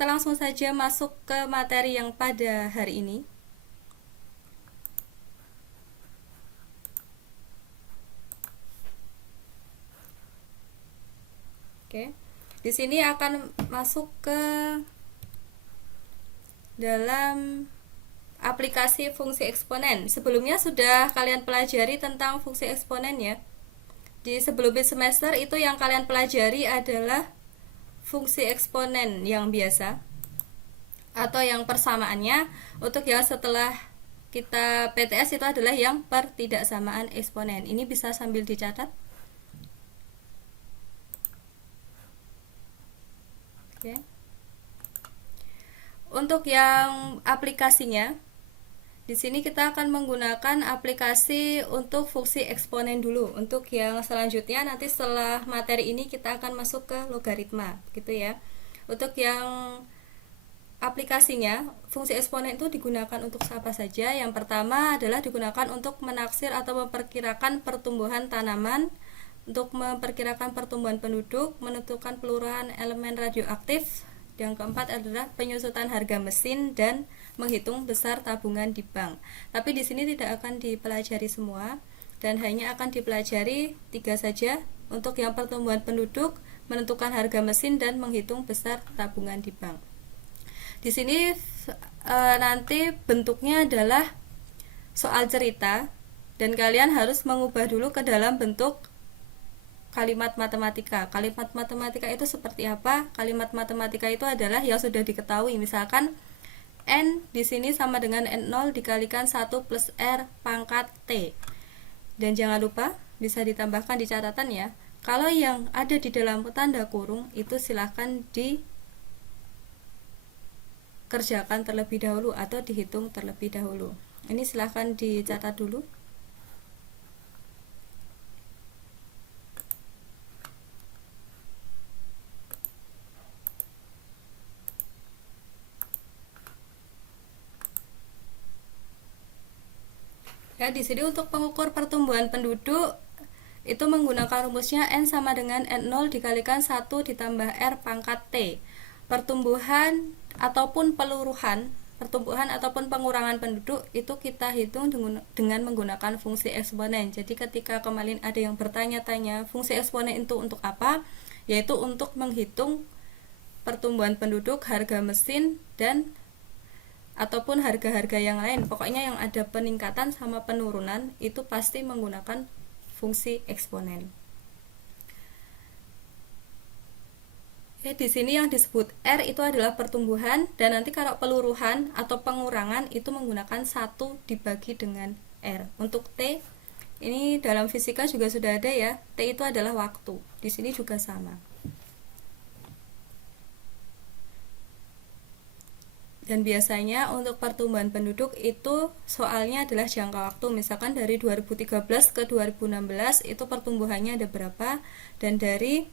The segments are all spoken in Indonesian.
kita langsung saja masuk ke materi yang pada hari ini. Oke. Di sini akan masuk ke dalam aplikasi fungsi eksponen. Sebelumnya sudah kalian pelajari tentang fungsi eksponen ya. Di sebelum semester itu yang kalian pelajari adalah fungsi eksponen yang biasa atau yang persamaannya. Untuk yang setelah kita PTS itu adalah yang pertidaksamaan eksponen. Ini bisa sambil dicatat. Oke. Untuk yang aplikasinya, di sini kita akan menggunakan aplikasi untuk fungsi eksponen dulu. Untuk yang selanjutnya nanti setelah materi ini kita akan masuk ke logaritma, gitu ya. Untuk yang aplikasinya, fungsi eksponen itu digunakan untuk apa saja? Yang pertama adalah digunakan untuk menaksir atau memperkirakan pertumbuhan tanaman, untuk memperkirakan pertumbuhan penduduk, menentukan peluruhan elemen radioaktif. Yang keempat adalah penyusutan harga mesin dan menghitung besar tabungan di bank. Tapi di sini tidak akan dipelajari semua dan hanya akan dipelajari 3 saja. Untuk yang pertumbuhan penduduk, menentukan harga mesin dan menghitung besar tabungan di bank. Di sini nanti bentuknya adalah soal cerita dan kalian harus mengubah dulu ke dalam bentuk kalimat matematika. Kalimat matematika itu seperti apa? Kalimat matematika itu adalah yang sudah diketahui. Misalkan N di sini sama dengan N0 dikalikan 1 plus R pangkat T. Dan jangan lupa bisa ditambahkan di catatan ya. Kalau yang ada di dalam tanda kurung itu silahkan dikerjakan terlebih dahulu atau dihitung terlebih dahulu. Ini silahkan dicatat dulu. Ya, di sini untuk pengukur pertumbuhan penduduk itu menggunakan rumusnya N sama dengan N0 dikalikan 1 ditambah R pangkat T. Pertumbuhan ataupun pertumbuhan ataupun pengurangan penduduk itu kita hitung dengan menggunakan fungsi eksponen. Jadi ketika kemarin ada yang bertanya-tanya fungsi eksponen itu untuk apa? Yaitu untuk menghitung pertumbuhan penduduk, harga mesin, dan ataupun harga-harga yang lain. Pokoknya yang ada peningkatan sama penurunan itu pasti menggunakan fungsi eksponen. Oke, di sini yang disebut R itu adalah pertumbuhan dan nanti kalau peluruhan atau pengurangan itu menggunakan 1 dibagi dengan R. Untuk T ini dalam fisika juga sudah ada ya. T itu adalah waktu. Di sini juga sama. Dan biasanya untuk pertumbuhan penduduk itu soalnya adalah jangka waktu. Misalkan dari 2013 ke 2016 itu pertumbuhannya ada berapa, dan dari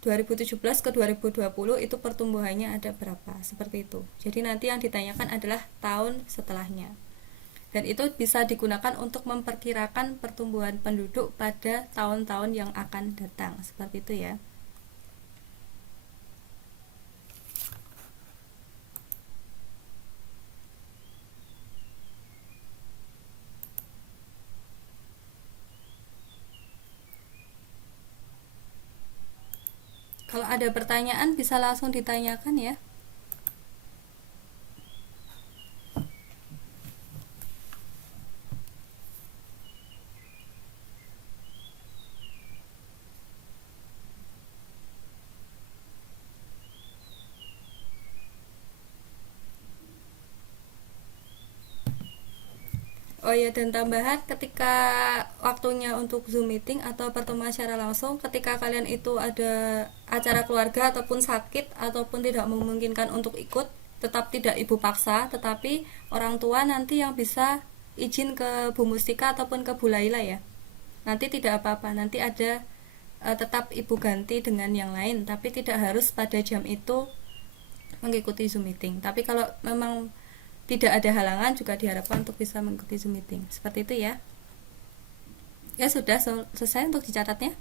2017 ke 2020 itu pertumbuhannya ada berapa, seperti itu. Jadi nanti yang ditanyakan adalah tahun setelahnya. Dan itu bisa digunakan untuk memperkirakan pertumbuhan penduduk pada tahun-tahun yang akan datang, seperti itu ya. Kalau ada pertanyaan bisa langsung ditanyakan ya. Oh ya, dan tambahan ketika waktunya untuk Zoom meeting atau pertemuan secara langsung, ketika kalian itu ada acara keluarga ataupun sakit ataupun tidak memungkinkan untuk ikut, tetap tidak ibu paksa, tetapi orang tua nanti yang bisa izin ke Bu Mustika ataupun ke Bu Laila ya. Nanti tidak apa-apa, nanti ada tetap ibu ganti dengan yang lain, tapi tidak harus pada jam itu mengikuti Zoom meeting. Tapi kalau memang tidak ada halangan juga diharapkan untuk bisa mengikuti Zoom meeting. Seperti itu ya. Ya sudah selesai untuk dicatatnya.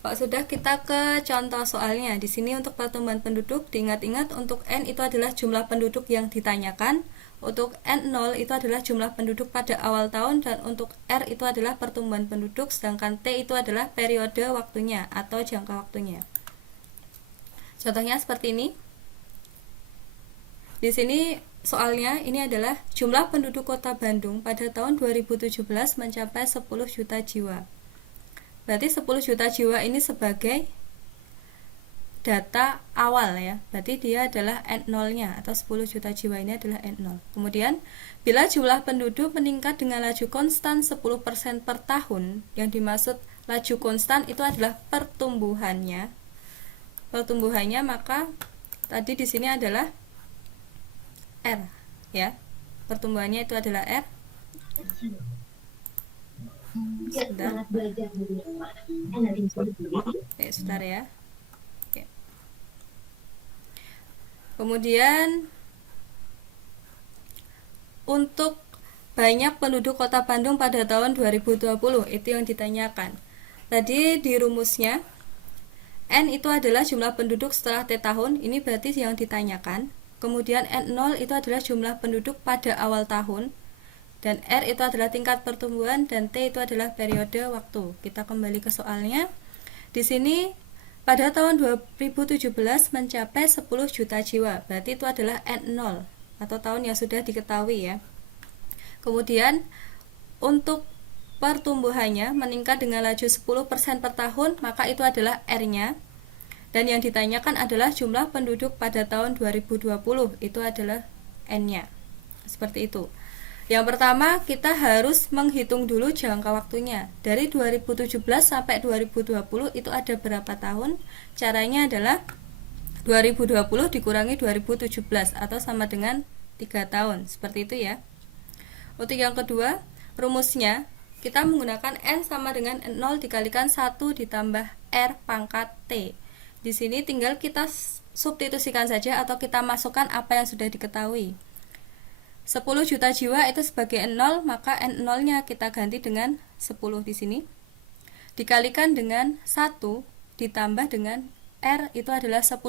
Kalau sudah, kita ke contoh soalnya. Di sini untuk pertumbuhan penduduk, diingat-ingat untuk N itu adalah jumlah penduduk yang ditanyakan, untuk N0 itu adalah jumlah penduduk pada awal tahun, dan untuk R itu adalah pertumbuhan penduduk, sedangkan T itu adalah periode waktunya atau jangka waktunya. Contohnya seperti ini. Di sini soalnya ini adalah jumlah penduduk Kota Bandung pada tahun 2017 mencapai 10 juta jiwa. Berarti 10 juta jiwa ini sebagai data awal ya. Berarti dia adalah N0-nya atau 10 juta jiwa ini adalah N0. Kemudian, bila jumlah penduduk meningkat dengan laju konstan 10% per tahun, yang dimaksud laju konstan itu adalah pertumbuhannya. Pertumbuhannya, maka tadi di sini adalah R ya. Pertumbuhannya itu adalah R. Sebentar. Sebentar ya. Oke. Kemudian untuk banyak penduduk Kota Bandung pada tahun 2020 itu yang ditanyakan. Tadi di rumusnya N itu adalah jumlah penduduk setelah T tahun, ini berarti yang ditanyakan. Kemudian N0 itu adalah jumlah penduduk pada awal tahun, dan R itu adalah tingkat pertumbuhan, dan T itu adalah periode waktu. Kita kembali ke soalnya. Di sini pada tahun 2017 mencapai 10 juta jiwa. Berarti itu adalah N0 atau tahun yang sudah diketahui ya. Kemudian untuk pertumbuhannya meningkat dengan laju 10% per tahun, maka itu adalah R-nya. Dan yang ditanyakan adalah jumlah penduduk pada tahun 2020, itu adalah N-nya. Seperti itu. Yang pertama, kita harus menghitung dulu jangka waktunya. Dari 2017 sampai 2020 itu ada berapa tahun? Caranya adalah 2020 dikurangi 2017 atau sama dengan 3 tahun. Seperti itu ya. Untuk yang kedua, rumusnya kita menggunakan N sama dengan 0 dikalikan 1 ditambah R pangkat T. Di sini tinggal kita substitusikan saja atau kita masukkan apa yang sudah diketahui. 10 juta jiwa itu sebagai N0, maka N0-nya kita ganti dengan 10 di sini. Dikalikan dengan 1 ditambah dengan R itu adalah 10%.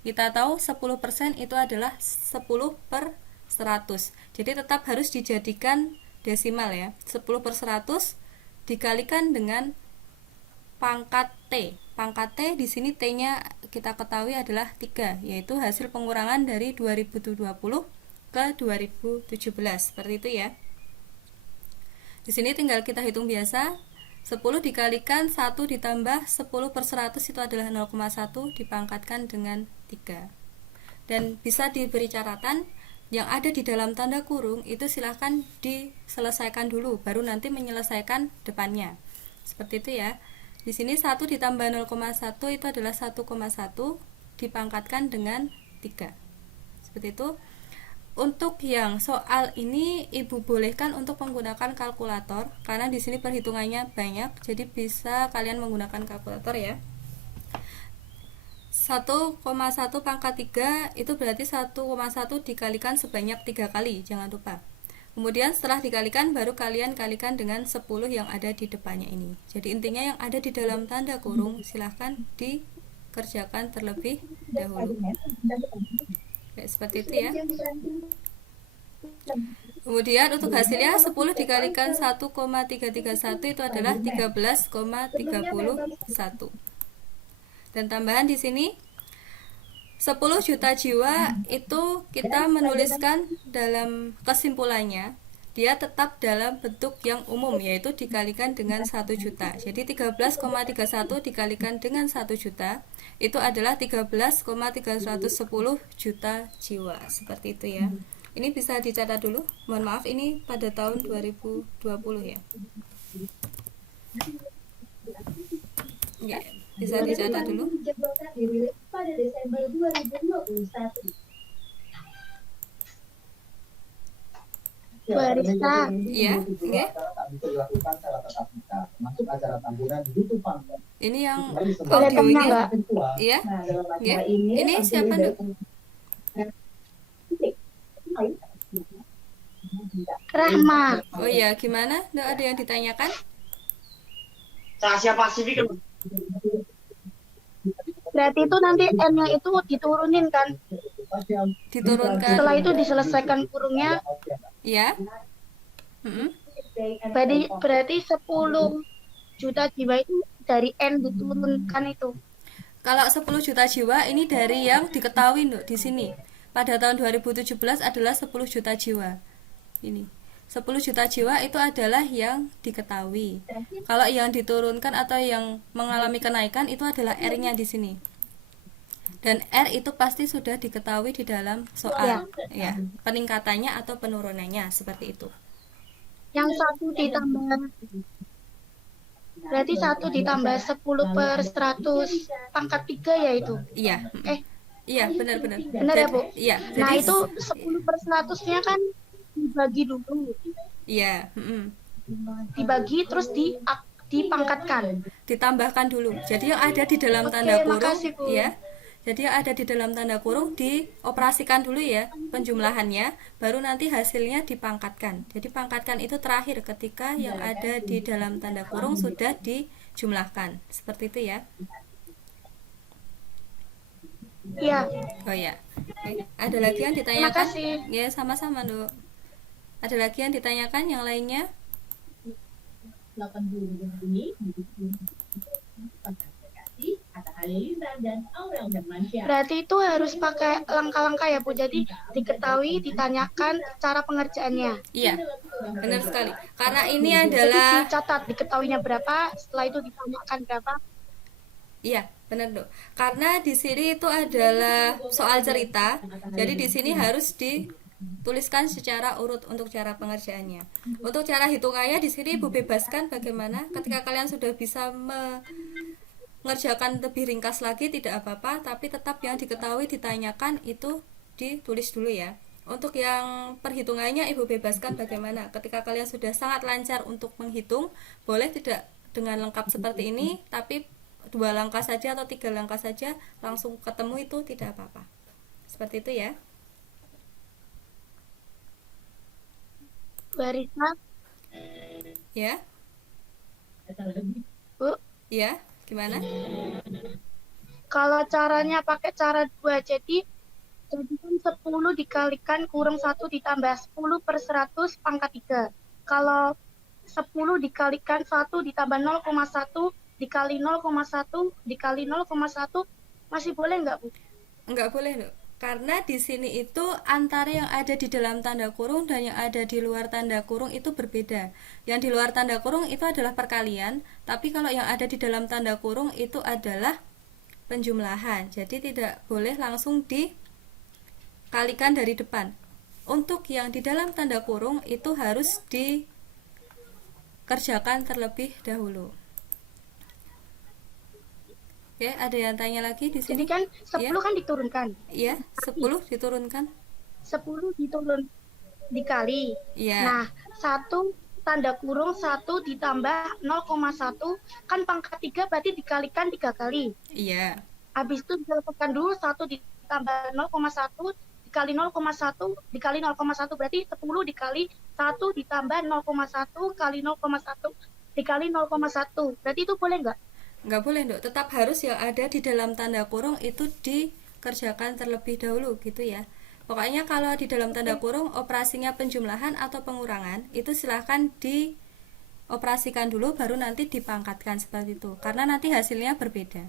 Kita tahu 10% itu adalah 10 per 100. Jadi tetap harus dijadikan desimal ya. 10 per 100 dikalikan dengan pangkat T. Pangkat T di sini T-nya kita ketahui adalah 3, yaitu hasil pengurangan dari 2020 ke 2017. Seperti itu ya. Di sini tinggal kita hitung biasa. 10 dikalikan 1 ditambah 10 per 100 itu adalah 0,1 dipangkatkan dengan 3. Dan bisa diberi catatan yang ada di dalam tanda kurung itu silahkan diselesaikan dulu, baru nanti menyelesaikan depannya. Seperti itu ya. Di sini 1 ditambah 0,1 itu adalah 1,1 dipangkatkan dengan 3. Seperti itu. Untuk yang soal ini Ibu bolehkan untuk menggunakan kalkulator karena di sini perhitungannya banyak, jadi bisa kalian menggunakan kalkulator ya. 1,1 pangkat 3 itu berarti 1,1 dikalikan sebanyak 3 kali, jangan lupa. Kemudian setelah dikalikan baru kalian kalikan dengan 10 yang ada di depannya ini. Jadi intinya yang ada di dalam tanda kurung silahkan dikerjakan terlebih dahulu. Kayak seperti itu ya. Kemudian untuk hasilnya 10 dikalikan 1,331 itu adalah 13,31. Dan tambahan di sini 10 juta jiwa itu kita menuliskan dalam kesimpulannya dia tetap dalam bentuk yang umum, yaitu dikalikan dengan 1 juta. Jadi 13,31 dikalikan dengan 1 juta itu adalah 13,310 juta jiwa. Seperti itu ya. Ini bisa dicatat dulu. Mohon maaf, ini pada tahun 2020 ya. Ya, bisa dicatat dulu. Pada Desember 2021. Barista. Iya, nggih. Ini yang audionya. Iya. Nggih. Ini siapa, Nduk? Rahma. Oh iya, gimana? Nduk, ada yang ditanyakan? Asia Pasifik. Berarti itu nanti N-nya itu diturunin kan? Diturunkan, Setelah itu diselesaikan kurungnya, ya. Mm-mm. berarti 10 juta jiwa itu dari N diturunkan itu. Kalau 10 juta jiwa ini dari yang diketahui Nduk, di sini. Pada tahun 2017 adalah 10 juta jiwa. Ini. 10 juta jiwa itu adalah yang diketahui. Kalau yang diturunkan atau yang mengalami kenaikan itu adalah R-nya di sini. Dan R itu pasti sudah diketahui di dalam soal, Ya, ya, peningkatannya atau penurunannya seperti itu. yang satu ditambah, berarti satu ditambah 10 per 100 pangkat 3 ya itu. Iya, Eh, iya, benar-benar. benar ya, Jadi, Bu? iya, Nah, jadi, itu 10 per 100-nya kan dibagi dulu. iya, Dibagi terus dipangkatkan. ditambahkan dulu. Jadi yang ada di dalam Oke, tanda kurung, makasih, Bu. ya. Jadi yang ada di dalam tanda kurung dioperasikan dulu ya penjumlahannya, baru nanti hasilnya dipangkatkan. Jadi pangkatkan itu terakhir ketika yang ada di dalam tanda kurung sudah dijumlahkan. Seperti itu ya. Iya, Oh ya. Oke. Ada lagi yang terima ditanyakan? kasih. Ya, sama-sama, Dok. Ada lagi yang ditanyakan yang lainnya? Berarti itu harus pakai langkah-langkah ya, Bu. Jadi diketahui, ditanyakan cara pengerjaannya. Iya, benar sekali. Karena ini Jadi adalah, dicatat diketahuinya berapa, setelah itu ditanyakan berapa. iya, benar, Dok. Karena di sini itu adalah soal cerita. Jadi di sini harus dituliskan secara urut untuk cara pengerjaannya. Untuk cara hitungannya di sini Ibu bebaskan bagaimana ketika kalian sudah bisa mengerjakan lebih ringkas lagi tidak apa-apa, tapi tetap yang diketahui ditanyakan itu ditulis dulu ya. Untuk yang perhitungannya Ibu bebaskan bagaimana. Ketika kalian sudah sangat lancar untuk menghitung, boleh tidak dengan lengkap seperti ini, tapi 2 langkah saja atau 3 langkah saja langsung ketemu itu tidak apa-apa. Seperti itu ya. Barisan, Ya, Bu. ya, gimana? Kalau caranya pakai cara 2, jadi kan 10 dikalikan kurang 1 ditambah 10 per 100 pangkat 3. Kalau 10 dikalikan 1 ditambah 0,1 dikali 0,1 dikali 0,1 masih boleh nggak, Bu? Enggak boleh loh. Karena di sini itu antara yang ada di dalam tanda kurung dan yang ada di luar tanda kurung itu berbeda. Yang di luar tanda kurung itu adalah perkalian, tapi kalau yang ada di dalam tanda kurung itu adalah penjumlahan. Jadi tidak boleh langsung dikalikan dari depan. Untuk yang di dalam tanda kurung itu harus dikerjakan terlebih dahulu. Oke, ada yang tanya lagi di Jadi sini? kan Ya, 10 kan diturunkan. iya, 10 diturunkan. 10 diturun dikali. Iya, Nah, 1 tanda kurung 1 ditambah 0,1 kan pangkat 3 berarti dikalikan 3 kali. iya, Habis itu diselesaikan dulu 1 ditambah 0,1 dikali 0,1 dikali 0,1 berarti 10 dikali 1 ditambah 0,1 kali 0,1 dikali 0,1. Berarti itu boleh nggak? nggak boleh dok. Tetap harus yang ada di dalam tanda kurung itu dikerjakan terlebih dahulu gitu ya. Pokoknya kalau di dalam tanda kurung operasinya penjumlahan atau pengurangan itu silahkan dioperasikan dulu baru nanti dipangkatkan seperti itu. Karena nanti hasilnya berbeda.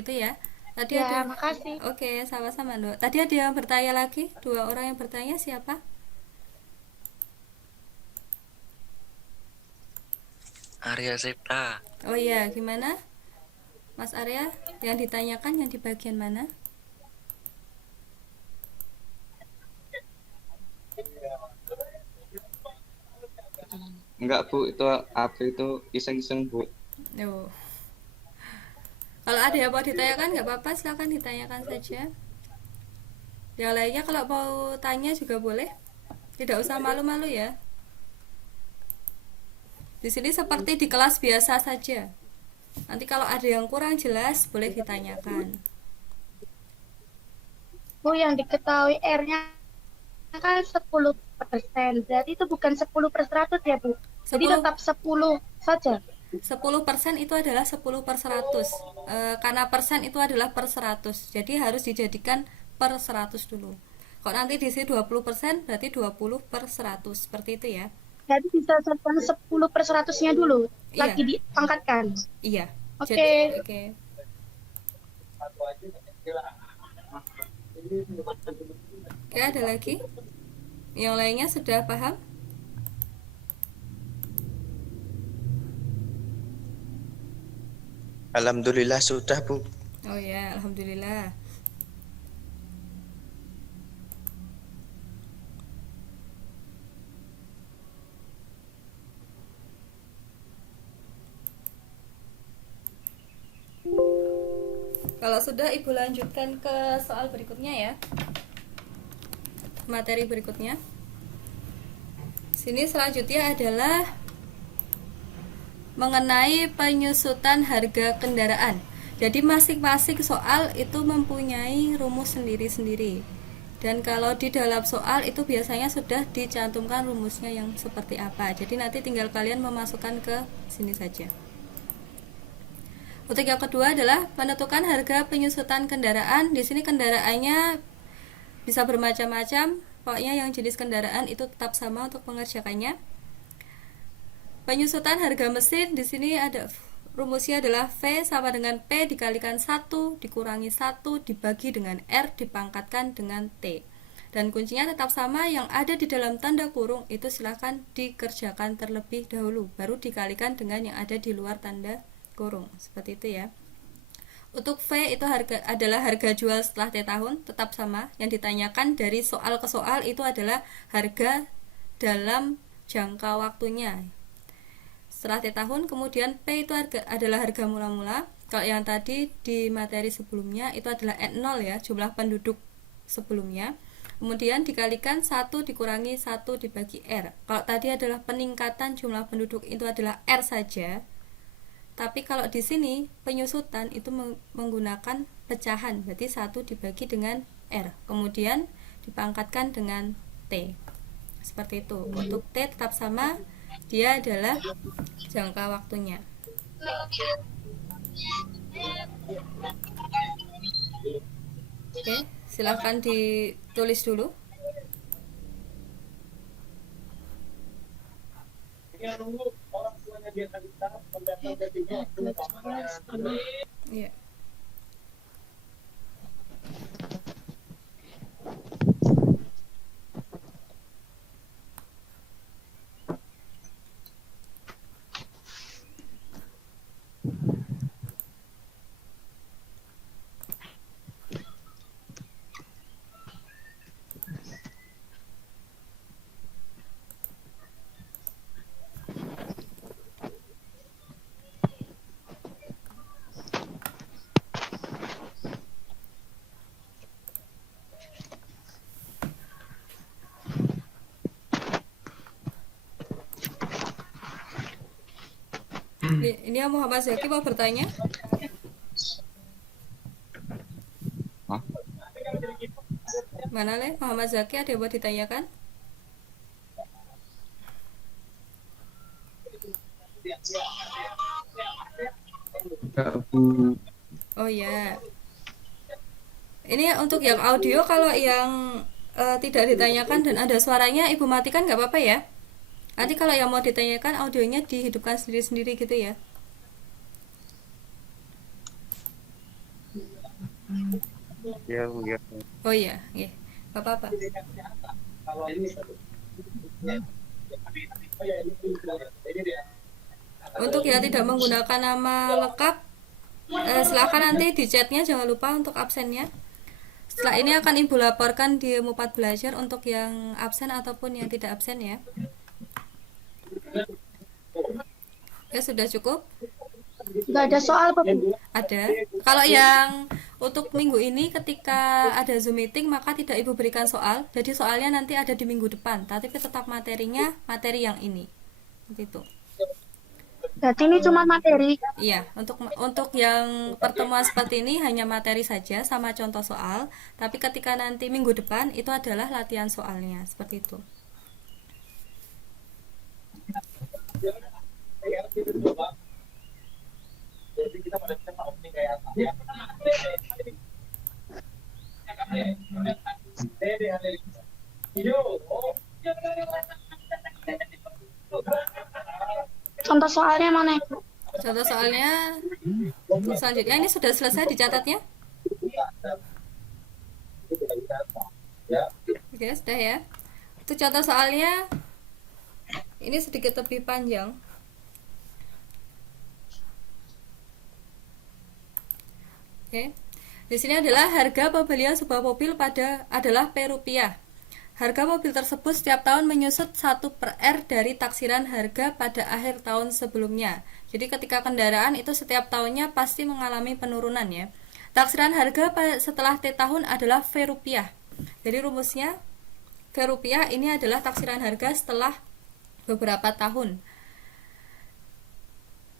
Itu ya. Tadi Ya, ada. makasih. Oke, sama-sama dok. Tadi ada yang bertanya lagi, 2 orang yang bertanya siapa? Arya Septa. Oh iya, gimana? Mas Arya, yang ditanyakan yang di bagian mana? Enggak Bu, itu apa itu iseng-iseng Bu. Oh. Kalau ada yang mau ditanyakan nggak apa-apa, silahkan ditanyakan saja. Yang lainnya kalau mau tanya juga boleh. Tidak usah malu-malu ya. Di sini seperti di kelas biasa saja. Nanti kalau ada yang kurang jelas boleh ditanyakan. Bu, yang diketahui R-nya kan 10%. Berarti itu bukan 10 per 100 ya, Bu? Jadi 10. tetap 10 saja. 10% itu adalah 10 per 100. Karena persen itu adalah per 100. Jadi harus dijadikan per 100 dulu. Kok nanti diisi 20%, berarti 20 per 100. Seperti itu ya. Jadi diselesaikan 10 per 100-nya dulu, Iya, lagi dipangkatkan. iya. Jadi, Oke. oke. Oke, ada lagi? Yang lainnya sudah paham? Alhamdulillah sudah, Bu. Oh ya, alhamdulillah. Kalau sudah, Ibu lanjutkan ke soal berikutnya ya. Materi berikutnya. Sini selanjutnya adalah mengenai penyusutan harga kendaraan. Jadi masing-masing soal itu mempunyai rumus sendiri-sendiri. Dan kalau di dalam soal itu biasanya sudah dicantumkan rumusnya yang seperti apa. Jadi nanti tinggal kalian memasukkan ke sini saja. Untuk yang kedua adalah menentukan harga penyusutan kendaraan. Di sini kendaraannya bisa bermacam-macam. Pokoknya yang jenis kendaraan itu tetap sama untuk mengerjakannya. Penyusutan harga mesin di sini ada rumusnya adalah V sama dengan P dikalikan 1 dikurangi 1 dibagi dengan R dipangkatkan dengan T. Dan kuncinya tetap sama, yang ada di dalam tanda kurung itu silahkan dikerjakan terlebih dahulu, baru dikalikan dengan yang ada di luar tanda kurung. Seperti itu ya. Untuk V itu adalah harga jual setelah T tahun, tetap sama. Yang ditanyakan dari soal ke soal itu adalah harga dalam jangka waktunya setelah T tahun. Kemudian P itu adalah harga mula-mula. Kalau yang tadi di materi sebelumnya itu adalah N0 ya, jumlah penduduk sebelumnya. Kemudian dikalikan 1 dikurangi 1 dibagi R. Kalau tadi adalah peningkatan jumlah penduduk itu adalah R saja. Tapi kalau di sini penyusutan itu menggunakan pecahan, berarti 1 dibagi dengan R. Kemudian dipangkatkan dengan T. Seperti itu. Untuk T tetap sama, dia adalah jangka waktunya. Oke, silahkan ditulis dulu. Iya. Ini yang Muhammad Zaki mau bertanya. Hah? Mana Le? Muhammad Zaki ada yang mau ditanyakan? Enggak, Bu. Oh ya. Ini untuk yang audio, kalau yang tidak ditanyakan dan ada suaranya Ibu matikan nggak apa-apa ya. Nanti kalau yang mau ditanyakan audionya dihidupkan sendiri-sendiri gitu ya. Ya, Bu, ya. Oh iya, nggih. Nggak apa-apa. Untuk yang tidak menggunakan nama lengkap, silakan nanti di chatnya, jangan lupa untuk absennya. Setelah ini akan Ibu laporkan di Mupat Belajar untuk yang absen ataupun yang tidak absen ya. Ya sudah cukup? Nggak ada soal, Pak. Ada. Kalau yang untuk minggu ini ketika ada Zoom meeting maka tidak Ibu berikan soal. Jadi soalnya nanti ada di minggu depan, tapi tetap materinya materi yang ini. Seperti itu. Berarti ini cuma materi. Iya, untuk yang pertemuan seperti ini hanya materi saja sama contoh soal, tapi ketika nanti minggu depan itu adalah latihan soalnya, seperti itu. Contoh soalnya mana Ibu? Contoh soalnya untuk selanjutnya ini sudah selesai dicatatnya? Oke, sudah ya. Untuk contoh soalnya ini sedikit lebih panjang. Oke. Di sini adalah harga pembelian sebuah mobil adalah P rupiah. Harga mobil tersebut setiap tahun menyusut 1/R dari taksiran harga pada akhir tahun sebelumnya. Jadi ketika kendaraan itu setiap tahunnya pasti mengalami penurunan ya. Taksiran harga setelah T tahun adalah V rupiah. Jadi rumusnya V rupiah ini adalah taksiran harga setelah beberapa tahun.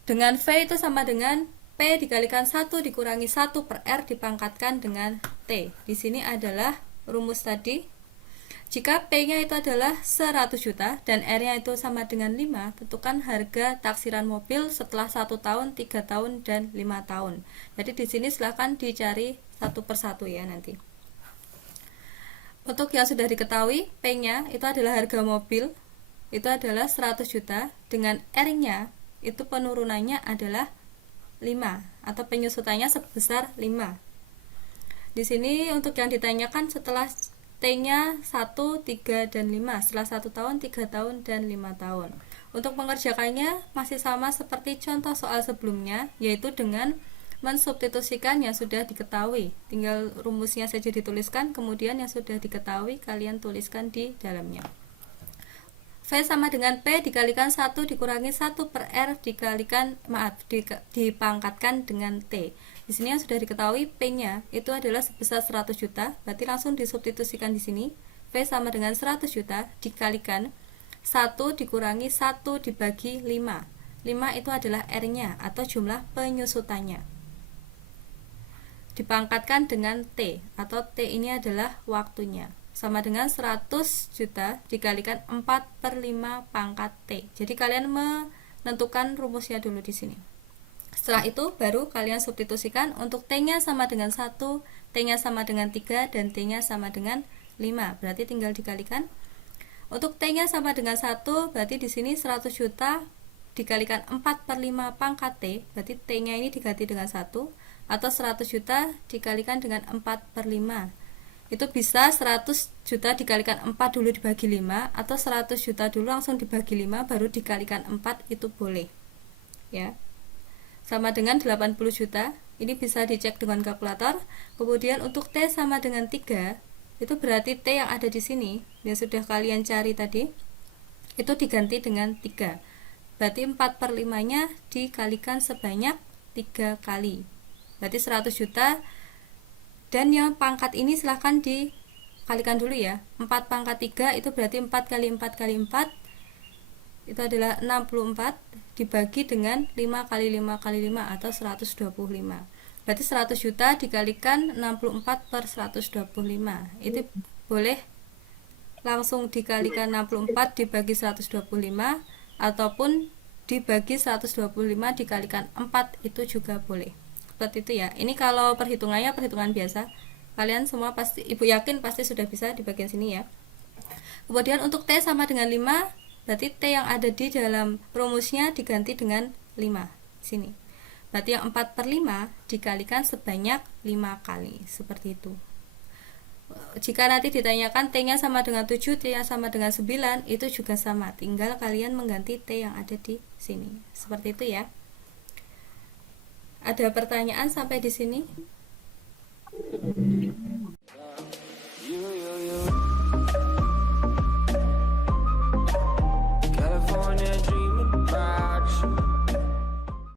Dengan V itu sama dengan P dikalikan 1 dikurangi 1/R dipangkatkan dengan T. Di sini adalah rumus tadi. Jika P-nya itu adalah 100 juta dan R-nya itu sama dengan 5, tentukan harga taksiran mobil setelah 1 tahun, 3 tahun, dan 5 tahun. Jadi di sini silahkan dicari satu persatu ya nanti. Untuk yang sudah diketahui, P-nya itu adalah harga mobil, itu adalah 100 juta, dengan R-nya itu penurunannya adalah 5 atau penyusutannya sebesar 5. Di sini untuk yang ditanyakan setelah T-nya 1, 3, dan 5 setelah 1 tahun, 3 tahun, dan 5 tahun. Untuk mengerjakannya masih sama seperti contoh soal sebelumnya, yaitu dengan mensubstitusikan yang sudah diketahui. Tinggal rumusnya saja dituliskan, kemudian yang sudah diketahui kalian tuliskan di dalamnya. V sama dengan P dikalikan 1 dikurangi 1/R dipangkatkan dengan T. Di sini yang sudah diketahui P-nya itu adalah sebesar 100 juta, berarti langsung disubstitusikan di sini. V sama dengan 100 juta dikalikan 1 dikurangi 1 dibagi 5. 5 itu adalah R-nya atau jumlah penyusutannya. Dipangkatkan dengan T atau T ini adalah waktunya. Sama dengan 100 juta dikalikan 4/5 pangkat T. Jadi kalian menentukan rumusnya dulu di sini. Setelah itu baru kalian substitusikan. Untuk T-nya sama dengan 1, T-nya sama dengan 3, dan T-nya sama dengan 5. Berarti tinggal dikalikan. Untuk T-nya sama dengan 1, berarti di sini 100 juta dikalikan 4/5 pangkat T, berarti T-nya ini diganti dengan 1, atau 100 juta dikalikan dengan 4/5. Itu bisa 100 juta dikalikan 4 dulu dibagi 5, atau 100 juta dulu langsung dibagi 5 baru dikalikan 4, itu boleh ya. Sama dengan 80 juta, ini bisa dicek dengan kalkulator. Kemudian untuk T sama dengan 3, itu berarti T yang ada di sini yang sudah kalian cari tadi itu diganti dengan 3, berarti 4/5 nya dikalikan sebanyak 3 kali, berarti 100 juta. Dan yang pangkat ini silahkan dikalikan dulu ya. 4 pangkat 3 itu berarti 4 kali 4 kali 4 itu adalah 64 dibagi dengan 5 kali 5 kali 5 atau 125. Berarti 100 juta dikalikan 64/125. Itu boleh langsung dikalikan 64 dibagi 125 ataupun dibagi 125 dikalikan 4, itu juga boleh. Seperti itu ya. Ini kalau perhitungannya perhitungan biasa. Kalian semua pasti, Ibu yakin pasti sudah bisa di bagian sini ya. Kemudian untuk T sama dengan 5, berarti T yang ada di dalam rumusnya diganti dengan 5 sini. Berarti yang 4/5 dikalikan sebanyak 5 kali, seperti itu. Jika nanti ditanyakan T-nya sama dengan 7, T-nya sama dengan 9, itu juga sama. Tinggal kalian mengganti T yang ada di sini. Seperti itu ya. Ada pertanyaan sampai di sini?